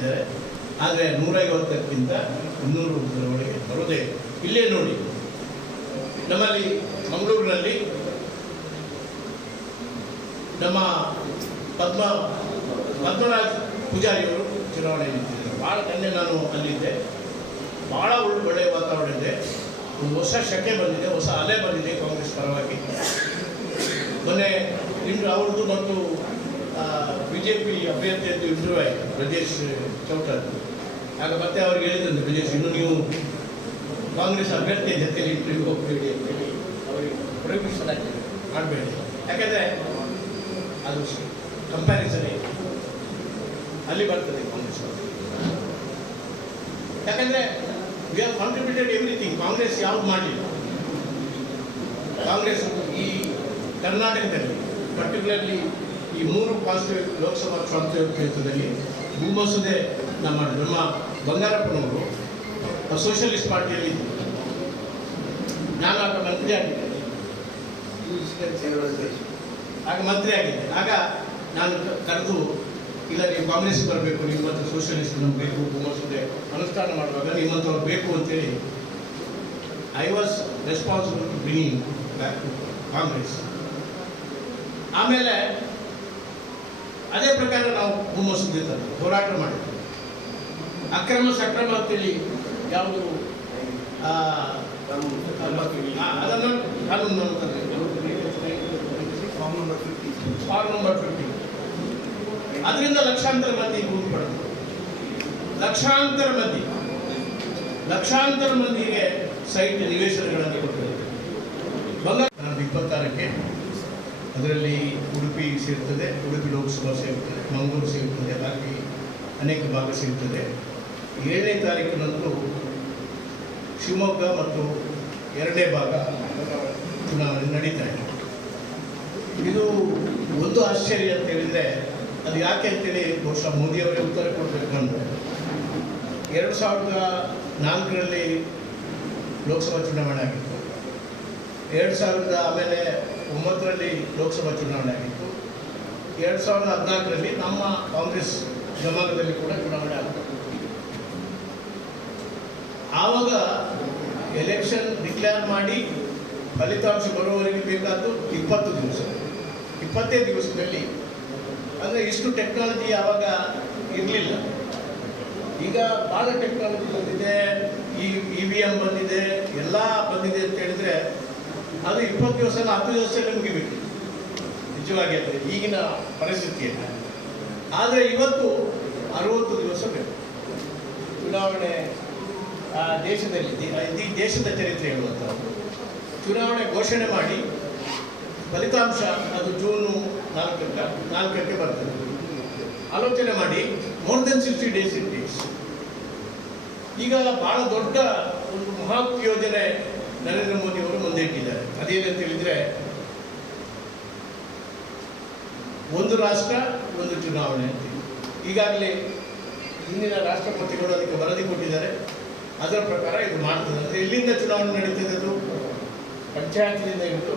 ಮಾಡಿದ್ದಾರೆ ಆದರೆ ನೂರೈವತ್ತಕ್ಕಿಂತ ಇನ್ನೂರು ಒಳಗೆ ಬರೋದೇ ಇಲ್ಲ. ನೋಡಿ. ನಮ್ಮಲ್ಲಿ ಮಂಗಳೂರಿನಲ್ಲಿ ನಮ್ಮ ಪದ್ಮ, ಪದ್ಮರಾಜ್ ಪೂಜಾರಿಯವರು ಚುನಾವಣೆ ನಿಂತಿದ್ದಾರೆ. ಭಾಳ ಕಣ್ಣೆ ನಾನು ಅಲ್ಲಿದ್ದೆ. ಭಾಳ ಒಳ್ಳೆ ಒಳ್ಳೆಯ ವಾತಾವರಣ ಇದೆ. ಒಂದು ಹೊಸ ಶಕೆ ಬಂದಿದೆ, ಹೊಸ ಅಲೆ ಬಂದಿದೆ ಕಾಂಗ್ರೆಸ್ ಪರವಾಗಿ. ಮೊನ್ನೆ ಇಂದು ಅವ್ರದ್ದು ಮತ್ತು ಬಿ ಜೆ ಪಿ ಅಭ್ಯರ್ಥಿಯದ್ದು ಆಯಿತು ಬ್ರಜೇಶ್ ಚೌಟರ್ ಆಗ ಮತ್ತೆ ಅವ್ರಿಗೆ ಹೇಳಿದ್ರು ಬ್ರಜೇಶ್, ಇನ್ನು ನೀವು ಕಾಂಗ್ರೆಸ್ ಅಭ್ಯರ್ಥಿಯ ಜೊತೆಯಲ್ಲಿ ಇಂಟರ್ವ್ಯೂ ಹೋಗಬೇಡಿ ಅಂತೇಳಿ ಅವರಿಗೆ ಪ್ರೊಹಿಬಿಷನ್ ಆಗಿದೆ ಮಾಡಬೇಡಿ. ಯಾಕಂದರೆ ಅದು ಕಂಪ್ಯಾರಿಸನ್ ಅಲ್ಲಿ ಬರ್ತದೆ ಕಾಂಗ್ರೆಸ್. ಯಾಕಂದರೆ we are contributed everything Congress ಯಾವ್ದು ಮಾಡಲಿಲ್ಲ. ಕಾಂಗ್ರೆಸ್ ಈ ಕರ್ನಾಟಕದಲ್ಲಿ ಪರ್ಟಿಕ್ಯುಲರ್ಲಿ ಈ ಮೂರು ಪಾಸಿಟಿವ್ ಲೋಕಸಭಾ ಕ್ಷೇತ್ರ ಕ್ಷೇತ್ರದಲ್ಲಿ ಭೂಮಸೂದೆ ನಮ್ಮ ನಮ್ಮ ಬಂಗಾರಪ್ಪನವರು ಸೋಷಿಯಲಿಸ್ಟ್ ಪಾರ್ಟಿಯಲ್ಲಿ. ನಾನು ಆಗ ಮಂತ್ರಿ ಆಗಿದ್ದೆ ಆಗ ಮಂತ್ರಿ ಆಗಿದ್ದೆ ಆಗ ನಾನು ಕರೆದು, ಇಲ್ಲ, ನೀವು ಕಾಂಗ್ರೆಸ್ ಬರಬೇಕು ನಿಮ್ಮಂಥ ಸೋಷಿಯಲಿಸ್ಟ್ ನಮ್ಗೆ ಬೇಕು, ಭೂಮಸೂದೆ ಅನುಷ್ಠಾನ ಮಾಡುವಾಗ ನಿಮ್ಮಂಥವ್ರು ಬೇಕು ಅಂತೇಳಿ I was responsible to bringing back to Congress ಆಮೇಲೆ ಅದೇ ಪ್ರಕಾರ ನಾವು ತಂದು ಹೋರಾಟ ಮಾಡಿದ್ವಿ. ಅಕ್ರಮ ಸಕ್ರಮ ಅಂತೇಳಿ ಯಾವುದು? ನಂಬರ್ ಫಿಫ್ಟಿ ಅದರಿಂದ ಲಕ್ಷಾಂತರ ಮಂದಿ ಭೂಮಿ ಪಡೆದರು. ಲಕ್ಷಾಂತರ ಮಂದಿ. ಲಕ್ಷಾಂತರ ಮಂದಿಗೆ ಸೈಟ್ ನಿವೇಶನಗಳನ್ನು ಕೊಟ್ಟಿದೆ ಬಂಗಾರ ಅದರಲ್ಲಿ ಉಡುಪಿ ಸೇರ್ತದೆ, ಉಡುಪಿ ಲೋಕಸಭಾ ಸೇರ್ತದೆ, ಮಂಗಳೂರು ಸೇರ್ತದೆ ಬಾಕಿ ಅನೇಕ ಭಾಗ ಸೇರ್ತದೆ. ಏಳನೇ ತಾರೀಕಿನಂದು ಶಿವಮೊಗ್ಗ ಮತ್ತು ಎರಡನೇ ಭಾಗ ಚುನಾವಣೆ ನಡೀತಾ ಇದೆ. ಇದು ಒಂದು ಆಶ್ಚರ್ಯ ಅಂತ ಹೇಳಿದರೆ, ಅದು ಯಾಕೆ ಅಂತೇಳಿ ಬಹುಶಃ ಮೋದಿಯವರೇ ಉತ್ತರ ಕೊಡಬೇಕು ಅಂದರೆ, ಎರಡು ಸಾವಿರದ ನಾಲ್ಕರಲ್ಲಿ ಲೋಕಸಭಾ ಚುನಾವಣೆ ಆಗಿತ್ತು. ಎರಡು ಸಾವಿರದ ಆಮೇಲೆ ಒಂಬತ್ತರಲ್ಲಿ ಲೋಕಸಭಾ ಚುನಾವಣೆ ಆಗಿತ್ತು. ಎರಡು ಸಾವಿರದ ಹದಿನಾಲ್ಕರಲ್ಲಿ ನಮ್ಮ ಕಾಂಗ್ರೆಸ್ ಜಮಾನದಲ್ಲಿ ಕೂಡ ಚುನಾವಣೆ ಆಗಿತ್ತು. ಆವಾಗ ಎಲೆಕ್ಷನ್ ಡಿಕ್ಲೇರ್ ಮಾಡಿ ಫಲಿತಾಂಶ ಬರುವವರೆಗೆ ಬೇಕಾದ್ದು ಇಪ್ಪತ್ತು ದಿವಸ. ಇಪ್ಪತ್ತೇ ದಿವಸದಲ್ಲಿ. ಅಂದರೆ ಇಷ್ಟು ಟೆಕ್ನಾಲಜಿ ಆವಾಗ ಇರಲಿಲ್ಲ. ಈಗ ಭಾಳ ಟೆಕ್ನಾಲಜಿ ಬಂದಿದೆ, ಈ ಇ ವಿ ಎಂ ಬಂದಿದೆ, ಎಲ್ಲ ಬಂದಿದೆ ಅಂತ ಹೇಳಿದ್ರೆ ಅದು ಇಪ್ಪತ್ತು ದಿವಸ ಹತ್ತು ದಿವಸದಲ್ಲಿ ಮುಗಿಬೇಕು. ನಿಜವಾಗಿ ಅಂದರೆ ಈಗಿನ ಪರಿಸ್ಥಿತಿಯಲ್ಲಿ ಆದರೆ ಇವತ್ತು ಅರುವತ್ತು ದಿವಸ ಬೇಕು. ಚುನಾವಣೆ ದೇಶದಲ್ಲಿ ಈ ದೇಶದ ಚರಿತ್ರೆ ಹೇಳುವಂಥದ್ದು ಚುನಾವಣೆ ಘೋಷಣೆ ಮಾಡಿ, ಫಲಿತಾಂಶ ಅದು ಜೂನು ನಾಲ್ಕಕ್ಕೆ ನಾಲ್ಕಕ್ಕೆ ಬರ್ತದೆ. ಆಲೋಚನೆ ಮಾಡಿ more than sixty days in days ಈಗ ಭಾಳ ದೊಡ್ಡ ಒಂದು ಮಹತ್ ಯೋಜನೆ ನರೇಂದ್ರ ಮೋದಿ ಅವರು ಮುಂದೆ ಇಟ್ಟಿದ್ದಾರೆ. ಅದೇನಂತ ಹೇಳಿದ್ರೆ, ಒಂದು ರಾಷ್ಟ್ರ, ಒಂದು ಚುನಾವಣೆ ಅಂತ ಈಗಾಗಲೇ ಹಿಂದಿನ ರಾಷ್ಟ್ರಪತಿಗಳು ಅದಕ್ಕೆ ವರದಿ ಕೊಟ್ಟಿದ್ದಾರೆ. ಅದರ ಪ್ರಕಾರ ಇದು ಮಾಡ್ತದೆ. ಅಂದರೆ ಎಲ್ಲಿಂದ ಚುನಾವಣೆ ನಡೀತದೆ ಅದು? ಪಂಚಾಯತ್ನಿಂದ ಹಿಡಿದು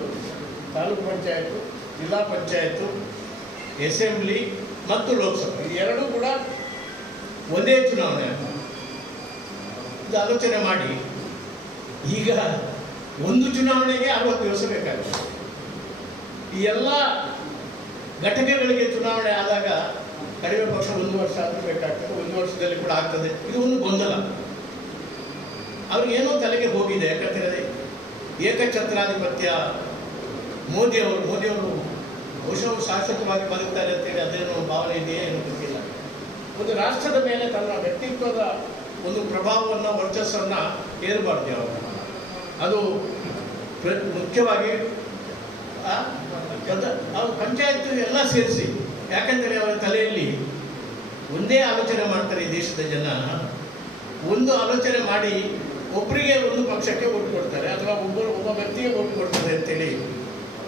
ತಾಲೂಕು ಪಂಚಾಯತು ಜಿಲ್ಲಾ ಪಂಚಾಯತು ಎಸೆಂಬ್ಲಿ ಮತ್ತು ಲೋಕಸಭೆ. ಎರಡೂ ಕೂಡ ಒಂದೇ ಚುನಾವಣೆ. ಇದು ಆಲೋಚನೆ ಮಾಡಿ. ಈಗ ಒಂದು ಚುನಾವಣೆಗೆ ಅರವತ್ತು ದಿವಸ ಬೇಕಾಗುತ್ತೆ. ಈ ಎಲ್ಲ ಘಟಕಗಳಿಗೆ ಚುನಾವಣೆ ಆದಾಗ ಕಡಿಮೆ ಪಕ್ಷ ಒಂದು ವರ್ಷ ಆದರೂ ಬೇಕಾಗ್ತದೆ, ಒಂದು ವರ್ಷದಲ್ಲಿ ಕೂಡ ಆಗ್ತದೆ. ಇದು ಒಂದು ಗೊಂದಲ. ಅವ್ರಿಗೇನೋ ತಲೆಗೆ ಹೋಗಿದೆ, ಯಾಕಂತೇಳಿದ್ರೆ ಏಕಛತ್ರಾಧಿಪತ್ಯ ಮೋದಿಯವರು ಮೋದಿಯವರು ಬಹುಶಃ ಶಾಶ್ವತವಾಗಿ ಬದುಕ್ತಾರೆ ಅಂತೇಳಿ ಅದೇನೋ ಭಾವನೆ ಇದೆಯೇ ಏನೋ ಗೊತ್ತಿಲ್ಲ. ಒಂದು ರಾಷ್ಟ್ರದ ಮೇಲೆ ತನ್ನ ವ್ಯಕ್ತಿತ್ವದ ಒಂದು ಪ್ರಭಾವವನ್ನು, ವರ್ಚಸ್ಸನ್ನು ಏರಬಾರ್ದು ಯಾವಾಗ ಅದು ಮುಖ್ಯವಾಗಿ ಅದ- ಪಂಚಾಯತ್ ಎಲ್ಲ ಸೇರಿಸಿ. ಯಾಕಂದರೆ ಅವರ ತಲೆಯಲ್ಲಿ ಒಂದೇ ಆಲೋಚನೆ ಮಾಡ್ತಾರೆ ದೇಶದ ಜನ. ಒಂದು ಆಲೋಚನೆ ಮಾಡಿ ಒಬ್ಬರಿಗೆ ಒಂದು ಪಕ್ಷಕ್ಕೆ ಓಟ್ ಕೊಡ್ತಾರೆ ಅಥವಾ ಒಬ್ಬರು ಒಬ್ಬ ವ್ಯಕ್ತಿಗೆ ಓಟ್ ಕೊಡ್ತಾರೆ ಅಂತೇಳಿ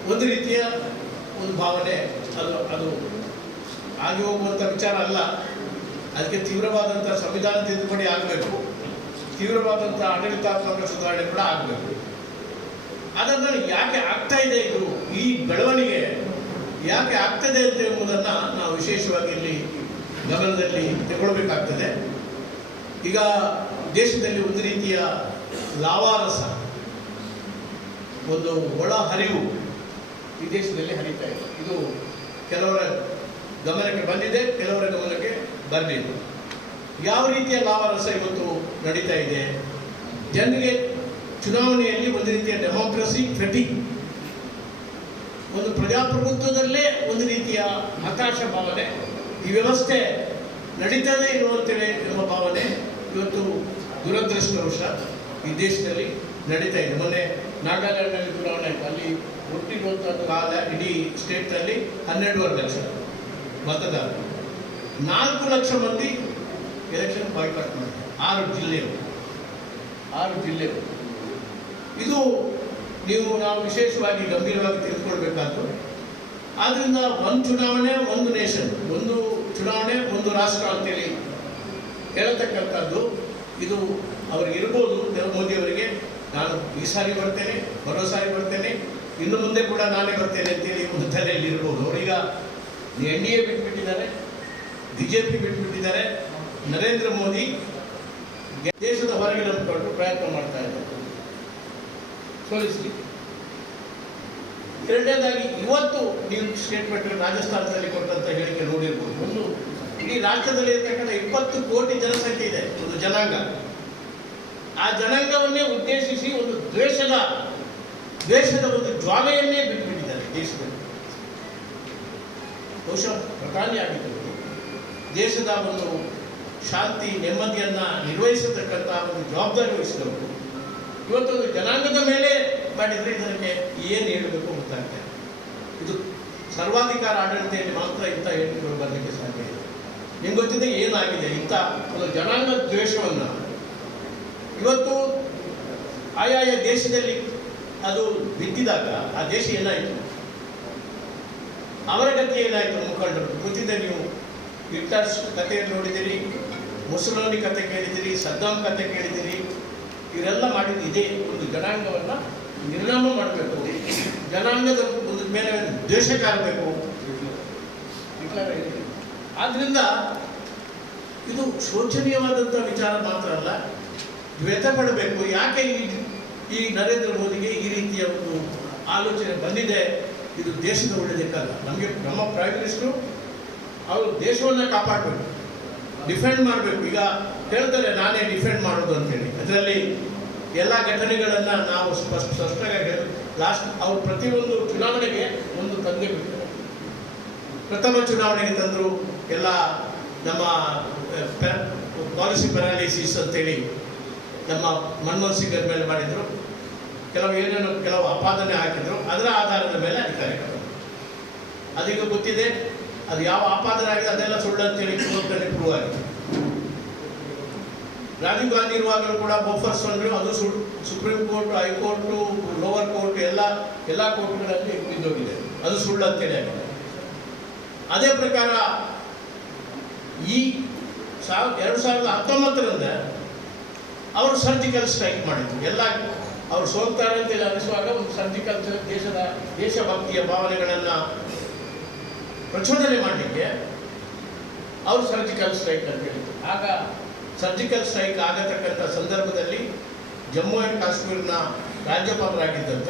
ಒಂದು ರೀತಿಯ ಒಂದು ಭಾವನೆ ಅದು ಅದು ಆಗಿ ಹೋಗುವಂಥ ವಿಚಾರ ಅಲ್ಲ. ಅದಕ್ಕೆ ತೀವ್ರವಾದಂಥ ಸಂವಿಧಾನ ತಿದ್ದುಪಡಿ ಆಗಬೇಕು. ತೀವ್ರವಾದಂಥ ಆಡಳಿತಾತ್ಮಕ ಸುಧಾರಣೆ ಕೂಡ ಆಗಬೇಕು. ಅದನ್ನು ಯಾಕೆ ಆಗ್ತಾ ಇದೆ ಇದು? ಈ ಬೆಳವಣಿಗೆ ಯಾಕೆ ಆಗ್ತದೆ ಅಂತ ಎಂಬುದನ್ನು ನಾವು ವಿಶೇಷವಾಗಿ ಇಲ್ಲಿ ಗಮನದಲ್ಲಿ ತಗೊಳ್ಬೇಕಾಗ್ತದೆ. ಈಗ ದೇಶದಲ್ಲಿ ಒಂದು ರೀತಿಯ ಲಾವಾರಸ, ಒಂದು ಒಳ ಹರಿವು ಈ ದೇಶದಲ್ಲಿ ಹರಿತಾ ಇದೆ. ಇದು ಕೆಲವರ ಗಮನಕ್ಕೆ ಬಂದಿದೆ, ಕೆಲವರ ಗಮನಕ್ಕೆ ಬರಲಿಲ್ಲ ಯಾವ ರೀತಿಯ ಲಾವಾರಸ ಇವತ್ತು ನಡೀತಾ ಇದೆ. ಜನರಿಗೆ ಚುನಾವಣೆಯಲ್ಲಿ ಒಂದು ರೀತಿಯ ಡೆಮಾಕ್ರಸಿ ಪ್ರತಿ ಒಂದು ಪ್ರಜಾಪ್ರಭುತ್ವದಲ್ಲೇ ಒಂದು ರೀತಿಯ ಹತಾಶ ಭಾವನೆ. ಈ ವ್ಯವಸ್ಥೆ ನಡೀತದೆ ಇರುವಂತೇಳಿ ಎಂಬ ಭಾವನೆ ಇವತ್ತು ದುರದೃಷ್ಟವಶ ಈ ದೇಶದಲ್ಲಿ ನಡೀತಾ ಇದೆ. ಮೊನ್ನೆ ನಾಗಾಲ್ಯಾಂಡ್ನಲ್ಲಿ ಚುನಾವಣೆ ಅಲ್ಲಿ ಒಟ್ಟಿರುವಂಥದ್ದು ಕಾಲ ಇಡೀ ಸ್ಟೇಟ್ನಲ್ಲಿ ಹನ್ನೆರಡೂವರೆ ಲಕ್ಷ ಮತದಾರರು. ನಾಲ್ಕು ಲಕ್ಷ ಮಂದಿ ಎಲೆಕ್ಷನ್ ಬಾಯ್ಕಾಟ್ ಮಾಡಿದೆ ಆರು ಜಿಲ್ಲೆಯವರು ಆರು ಜಿಲ್ಲೆಯವರು ಇದು ನೀವು ನಾವು ವಿಶೇಷವಾಗಿ ಗಂಭೀರವಾಗಿ ತಿಳಿದುಕೊಳ್ಬೇಕಾದ್ದು ಆದ್ದರಿಂದ ಒಂದು ಚುನಾವಣೆ, ಒಂದು ನೇಷನ್ ಒಂದು ಚುನಾವಣೆ, ಒಂದು ರಾಷ್ಟ್ರ ಅಂತೇಳಿ ಹೇಳತಕ್ಕಂಥದ್ದು, ಇದು ಅವ್ರಿಗೆ ಇರ್ಬೋದು. ನರೇಂದ್ರ ಮೋದಿ ಅವರಿಗೆ ನಾನು ಈ ಸಾರಿ ಬರ್ತೇನೆ ಬರೋ ಸಾರಿ ಬರ್ತೇನೆ, ಇನ್ನು ಮುಂದೆ ಕೂಡ ನಾನೇ ಬರ್ತೇನೆ ಅಂತೇಳಿ ಒಂದು ತಲೆಯಲ್ಲಿ ಇರ್ಬೋದು. ಅವರೀಗ ಎನ್ ಡಿ ಎ ಬಿಟ್ಬಿಟ್ಟಿದ್ದಾರೆ, ಬಿ ಜೆ ಪಿ ಬಿಟ್ಬಿಟ್ಟಿದ್ದಾರೆ ನರೇಂದ್ರ ಮೋದಿ ದೇಶದ ಹೊರಗೆ ನಂಬಿಕೊಂಡು ಪ್ರಯತ್ನ ಮಾಡ್ತಾ ಇದ್ದಾರೆ. ಸೋಲಿಸಲಿಕ್ಕೆ. ಎರಡನೇದಾಗಿ, ಇವತ್ತು ನೀವು ಸ್ಟೇಟ್ಮೆಂಟ್ ರಾಜಸ್ಥಾನದಲ್ಲಿ ಕೊಟ್ಟಂತ ಹೇಳಿಕೆ ನೋಡಿರ್ಬೋದು. ಒಂದು ಇಡೀ ರಾಷ್ಟ್ರದಲ್ಲಿ ಇರ್ತಕ್ಕಂಥ ಇಪ್ಪತ್ತು ಕೋಟಿ ಜನಸಂಖ್ಯೆ ಇದೆ, ಒಂದು ಜನಾಂಗ. ಆ ಜನಾಂಗವನ್ನೇ ಉದ್ದೇಶಿಸಿ ಒಂದು ದ್ವೇಷದ ದ್ವೇಷದ ಒಂದು ಜ್ವಾಲೆಯನ್ನೇ ಬಿಟ್ಬಿಟ್ಟಿದ್ದಾರೆ ದೇಶದಲ್ಲಿ. ಬಹುಶಃ ಪ್ರಧಾನಿ ಆಗಿದ್ದರು. ದೇಶದ ಒಂದು ಶಾಂತಿ, ನೆಮ್ಮದಿಯನ್ನ ನಿರ್ವಹಿಸತಕ್ಕಂಥ ಒಂದು ಜವಾಬ್ದಾರಿ ವಹಿಸಿದವರು. ಇವತ್ತೊಂದು ಜನಾಂಗದ ಮೇಲೆ ಮಾಡಿದರೆ ಇದಕ್ಕೆ ಏನು ಹೇಳಬೇಕು ಗೊತ್ತಾಗ್ತದೆ ಇದು ಸರ್ವಾಧಿಕಾರ ಆಡಳಿತೆಯಲ್ಲಿ ಮಾತ್ರ ಇಂಥ ಹೇಳಿಕೆಗಳು ಬರಲಿಕ್ಕೆ ಸಾಧ್ಯ ಇದೆ ನಿಮ್ಗೆ ಗೊತ್ತಿದೆ ಏನಾಗಿದೆ? ಇಂಥ ಒಂದು ಜನಾಂಗ ದ್ವೇಷವನ್ನು ಇವತ್ತು ಆಯಾಯ ದೇಶದಲ್ಲಿ ಅದು ಬಿದ್ದಿದಾಗ ಆ ದೇಶ ಏನಾಯಿತು? ಅವರ ಗತಿ ಏನಾಯಿತು? ಮುಖಂಡರು ಗೊತ್ತಿದೆ ನೀವು ಹಿಟ್ಲರ್ಸ್ ಕಥೆಯನ್ನು ನೋಡಿದಿರಿ ಮುಸಲೋನಿ ಕತೆ ಕೇಳಿದ್ದೀರಿ ಸದ್ದಾಂ ಕತೆ ಕೇಳಿದ್ದೀರಿ ಇವರೆಲ್ಲ ಮಾಡಿದ ಇದೇ ಒಂದು ಜನಾಂಗವನ್ನು ನಿರ್ನಾಮ ಮಾಡಬೇಕು. ಜನಾಂಗದ ಮೇಲೆ ದ್ವೇಷ. ಆದ್ರಿಂದ ಇದು ಶೋಚನೀಯವಾದಂಥ ವಿಚಾರ ಮಾತ್ರ ಅಲ್ಲ ದ್ವೇತ ಯಾಕೆ ಈ ಈ ನರೇಂದ್ರ ಮೋದಿಗೆ ಈ ರೀತಿಯ ಒಂದು ಆಲೋಚನೆ ಬಂದಿದೆ? ಇದು ದೇಶದ ಒಳ್ಳೆಯದಕ್ಕಲ್ಲ ನಮಗೆ ನಮ್ಮ ಪ್ರೈಮ್ ಮಿನಿಸ್ಟ್ರು ಅವರು ದೇಶವನ್ನು ಕಾಪಾಡಬೇಕು. ಡಿಫೆಂಡ್ ಮಾಡಬೇಕು. ಈಗ ಹೇಳ್ತಾರೆ, ನಾನೇ ಡಿಫೆಂಡ್ ಮಾಡೋದು ಅಂತೇಳಿ ಅದರಲ್ಲಿ ಎಲ್ಲ ಘಟನೆಗಳನ್ನು ನಾವು ಸ್ಪಷ್ಟ, ಸ್ಪಷ್ಟವಾಗಿ ಲಾಸ್ಟ್ ಅವ್ರು ಪ್ರತಿಯೊಂದು ಚುನಾವಣೆಗೆ ಒಂದು ತಂದೆ ಬಿಟ್ಟರು ಪ್ರಥಮ ಚುನಾವಣೆಗೆ ತಂದರು ಎಲ್ಲ ನಮ್ಮ ಪಾಲಿಸಿ ಪ್ಯಾರಾಲಿಸಿಸ್ ಅಂತೇಳಿ ನಮ್ಮ ಮನಮೋಹನ್ ಸಿಂಗ್ ಮೇಲೆ ಮಾಡಿದರು. ಕೆಲವು ಏನೇನು, ಕೆಲವು ಆಪಾದನೆ ಹಾಕಿದ್ರು. ಅದರ ಆಧಾರದ ಮೇಲೆ ಅಧಿಕಾರಿಗಳು ಅದೀಗ ಗೊತ್ತಿದೆ ಅದು ಯಾವ ಆಪಾದನೆ ಆಗಿದೆ ಅದೆಲ್ಲ ಸುಳ್ಳು ಅಂತೇಳಿ ಕೋರ್ಟಲ್ಲಿ ಪ್ರೂವ್ ಆಗಿದೆ ರಾಜೀವ್ ಗಾಂಧಿ ಇರುವಾಗಲೂ ಕೂಡ ಬೋಫರ್ಸ್ ಅಂದ್ರೆ ಅದು supreme court high court lower court ಎಲ್ಲ ಎಲ್ಲ ಕೋರ್ಟ್ಗಳಲ್ಲಿ ಬಿದ್ದೋಗಿದೆ. ಅದು ಸುಳ್ಳು ಅಂತೇಳಿ ಆಗಿದೆ. ಅದೇ ಪ್ರಕಾರ ಈ ಸಾವ್, ಎರಡು ಸಾವಿರದ ಹತ್ತೊಂಬತ್ತರಿಂದ ಅವರು ಸರ್ಜಿಕಲ್ ಸ್ಟ್ರೈಕ್ ಮಾಡಿದ್ರು. ಎಲ್ಲ ಅವರು ಸೋಲ್ತಾರೆ ಅಂತೇಳಿ ಅನಿಸುವಾಗ ಒಂದು ಸರ್ಜಿಕಲ್ ದೇಶದ ದೇಶಭಕ್ತಿಯ ಭಾವನೆಗಳನ್ನು ಪ್ರಚೋದನೆ ಮಾಡಲಿಕ್ಕೆ ಅವರು ಸರ್ಜಿಕಲ್ ಸ್ಟ್ರೈಕ್ ಅಂತ ಹೇಳಿದರು. ಆಗ ಸರ್ಜಿಕಲ್ ಸ್ಟ್ರೈಕ್ ಆಗತಕ್ಕಂಥ ಸಂದರ್ಭದಲ್ಲಿ ಜಮ್ಮು ಆ್ಯಂಡ್ ಕಾಶ್ಮೀರ್ನ ರಾಜ್ಯಪಾಲರಾಗಿದ್ದಂಥ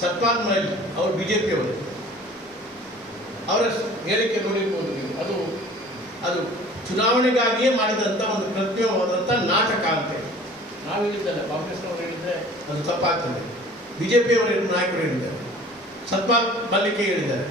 ಸತ್ಪಾಲ್ ಮೈಲ್ ಅವರು ಬಿ ಜೆ ಪಿಯವರು ಅವರ ಹೇಳಿಕೆ ನೋಡಿರ್ಬೋದು ನೀವು. ಅದು ಅದು ಚುನಾವಣೆಗಾಗಿಯೇ ಮಾಡಿದಂಥ ಒಂದು ಪ್ರತ್ಯೇಕವಾದಂಥ ನಾಟಕ ಅಂತ ಹೇಳಿ. ನಾವು ಹೇಳಿದ್ದಲ್ಲ ಕಾಂಗ್ರೆಸ್ನವರು ಹೇಳಿದರೆ ಅದು ತಪ್ಪಾಗ್ತದೆ. ಬಿ ಜೆ ಪಿಯವರು ನಾಯಕರು ಹೇಳಿದ್ದಾರೆ. ಸತ್ಪಾಲ್ ಮಲ್ಲಿಕೆ ಹೇಳಿದ್ದಾರೆ.